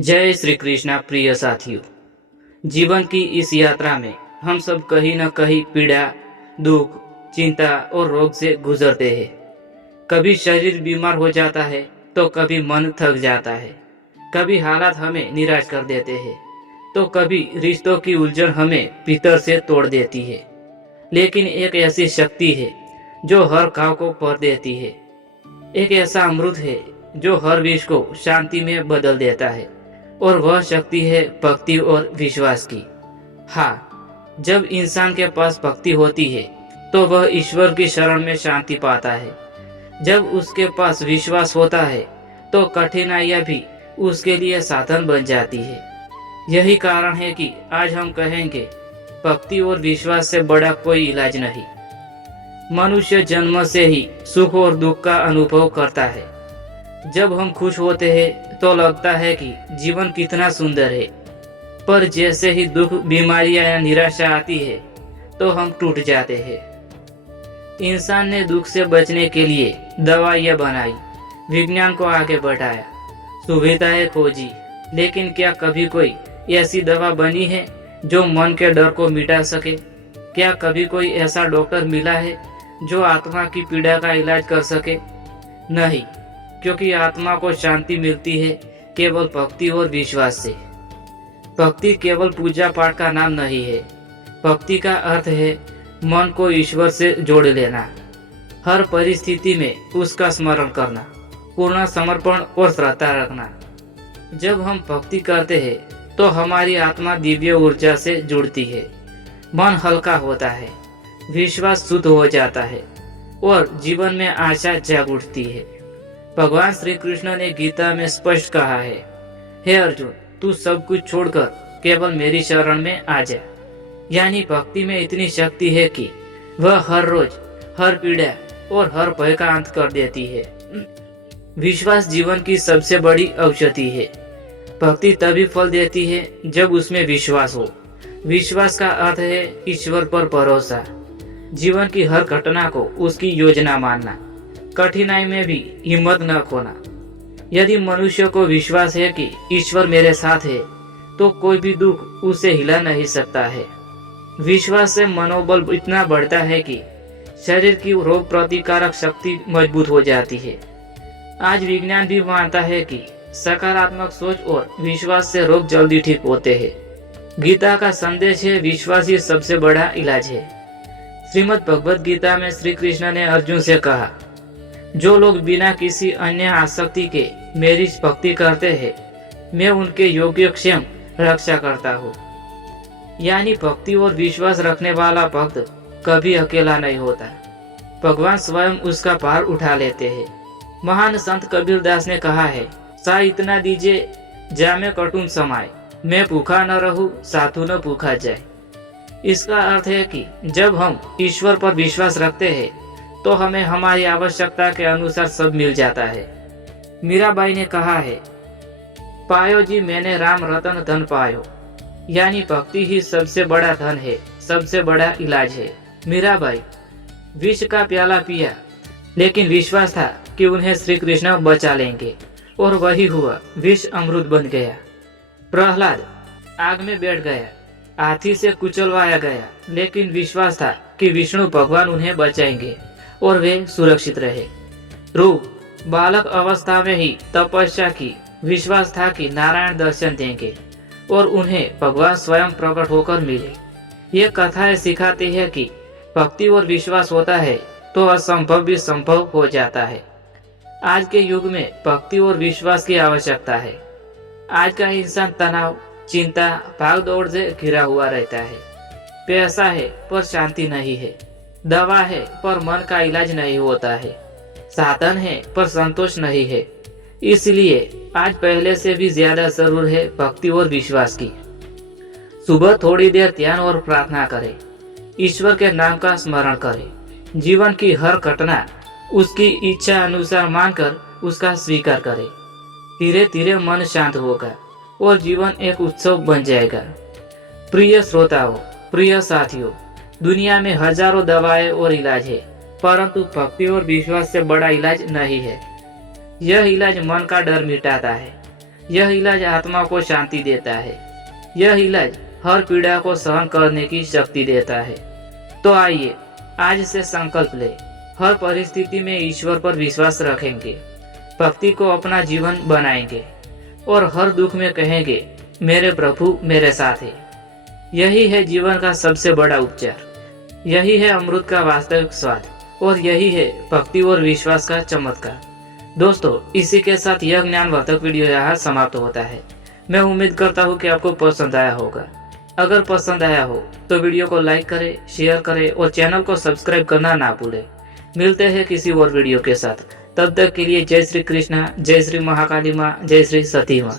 जय श्री कृष्णा प्रिय साथियों। जीवन की इस यात्रा में हम सब कहीं न कहीं पीड़ा, दुख, चिंता और रोग से गुजरते हैं। कभी शरीर बीमार हो जाता है तो कभी मन थक जाता है, कभी हालात हमें निराश कर देते हैं तो कभी रिश्तों की उलझन हमें भीतर से तोड़ देती है। लेकिन एक ऐसी शक्ति है जो हर घाव को भर देती है। एक ऐसा अमृत है जो हर विष को शांति में बदल देता है, और वह शक्ति है भक्ति और विश्वास की। हाँ, जब इंसान के पास भक्ति होती है तो वह ईश्वर की शरण में शांति पाता है। जब उसके पास विश्वास होता है तो कठिनाइयां भी उसके लिए साधन बन जाती है। यही कारण है कि आज हम कहेंगे, भक्ति और विश्वास से बड़ा कोई इलाज नहीं। मनुष्य जन्म से ही सुख और दुख का अनुभव करता है। जब हम खुश होते हैं तो लगता है कि जीवन कितना सुंदर है, पर जैसे ही दुख, बीमारियां या निराशा आती है तो हम टूट जाते हैं। इंसान ने दुख से बचने के लिए दवाइयां बनाई, विज्ञान को आगे बढ़ाया, सुविधाएं खोजी, लेकिन क्या कभी कोई ऐसी दवा बनी है जो मन के डर को मिटा सके? क्या कभी कोई ऐसा डॉक्टर मिला है जो आत्मा की पीड़ा का इलाज कर सके? नहीं, क्योंकि आत्मा को शांति मिलती है केवल भक्ति और विश्वास से। भक्ति केवल पूजा पाठ का नाम नहीं है। भक्ति का अर्थ है मन को ईश्वर से जोड़ लेना, हर परिस्थिति में उसका स्मरण करना, पूर्ण समर्पण और श्रद्धा रखना। जब हम भक्ति करते हैं तो हमारी आत्मा दिव्य ऊर्जा से जुड़ती है, मन हल्का होता है, विश्वास शुद्ध हो जाता है और जीवन में आशा जाग उठती है। भगवान श्री कृष्ण ने गीता में स्पष्ट कहा है, हे अर्जुन, तू सब कुछ छोड़कर केवल मेरी शरण में आ जा। यानी भक्ति में इतनी शक्ति है कि वह हर रोज, हर पीड़ा और हर भय का अंत कर देती है। विश्वास जीवन की सबसे बड़ी औषधि है। भक्ति तभी फल देती है जब उसमें विश्वास हो। विश्वास का अर्थ है ईश्वर पर भरोसा, जीवन की हर घटना को उसकी योजना मानना, कठिनाई में भी हिम्मत न खोना। यदि मनुष्य को विश्वास है कि ईश्वर मेरे साथ है तो कोई भी दुख उसे हिला नहीं सकता है। विश्वास से मनोबल इतना बढ़ता है कि शरीर की रोग प्रतिकारक शक्ति मजबूत हो जाती है। आज विज्ञान भी मानता है कि सकारात्मक सोच और विश्वास से रोग जल्दी ठीक होते हैं। गीता का संदेश है, विश्वास ही सबसे बड़ा इलाज है। श्रीमद् भगवद गीता में श्री कृष्ण ने अर्जुन से कहा, जो लोग बिना किसी अन्य आसक्ति के मेरी भक्ति करते हैं, मैं उनके योग्य क्षेम रक्षा करता हूँ। यानी भक्ति और विश्वास रखने वाला भक्त कभी अकेला नहीं होता। भगवान स्वयं उसका भार उठा लेते हैं। महान संत कबीर दास ने कहा है, सा इतना दीजिए जामे कटुन समाए, मैं भूखा न रहूं साधु न भूखा जाए। इसका अर्थ है कि जब हम ईश्वर पर विश्वास रखते हैं तो हमें हमारी आवश्यकता के अनुसार सब मिल जाता है। मीराबाई ने कहा है, पायो जी मैंने राम रतन धन पायो। यानी भक्ति ही सबसे बड़ा धन है, सबसे बड़ा इलाज है। मीराबाई विष का प्याला पिया, लेकिन विश्वास था कि उन्हें श्री कृष्ण बचा लेंगे, और वही हुआ, विष अमृत बन गया। प्रहलाद आग में बैठ गया, हाथी से कुचलवाया गया, लेकिन विश्वास था कि विष्णु भगवान उन्हें बचाएंगे और वे सुरक्षित रहे। ध्रुव बालक अवस्था में ही तपस्या की, विश्वास था कि नारायण दर्शन देंगे और उन्हें भगवान स्वयं प्रकट होकर मिले। ये कथाएं सिखाती है कि भक्ति और विश्वास होता है तो असंभव भी संभव हो जाता है। आज के युग में भक्ति और विश्वास की आवश्यकता है। आज का इंसान तनाव, चिंता, भागदौड़ से घिरा हुआ रहता है। पैसा है पर शांति नहीं है, दवा है पर मन का इलाज नहीं होता है, साधन है पर संतोष नहीं है। इसलिए आज पहले से भी ज्यादा जरूर है भक्ति और विश्वास की। सुबह थोड़ी देर ध्यान और प्रार्थना करें, ईश्वर के नाम का स्मरण करें, जीवन की हर घटना उसकी इच्छा अनुसार मानकर उसका स्वीकार करें। धीरे धीरे मन शांत होगा और जीवन एक उत्सव बन जाएगा। प्रिय श्रोताओं, प्रिय साथियों, दुनिया में हजारों दवाएं और इलाज है, परंतु भक्ति और विश्वास से बड़ा इलाज नहीं है। यह इलाज मन का डर मिटाता है, यह इलाज आत्मा को शांति देता है। यह इलाज हर पीड़ा को सहन करने की शक्ति देता है। तो आइए आज से संकल्प ले, हर परिस्थिति में ईश्वर पर विश्वास रखेंगे, भक्ति को अपना जीवन बनाएंगे और हर दुख में कहेंगे मेरे प्रभु मेरे साथ है। यही है जीवन का सबसे बड़ा उपचार, यही है अमृत का वास्तविक स्वाद और यही है भक्ति और विश्वास का चमत्कार। दोस्तों, इसी के साथ यह ज्ञानवर्धक वीडियो यहाँ समाप्त होता है। मैं उम्मीद करता हूँ कि आपको पसंद आया होगा। अगर पसंद आया हो तो वीडियो को लाइक करें, शेयर करें और चैनल को सब्सक्राइब करना ना भूलें। मिलते हैं किसी और वीडियो के साथ। तब तक के लिए जय श्री कृष्णा, जय श्री महाकाली माँ, जय श्री सती माँ।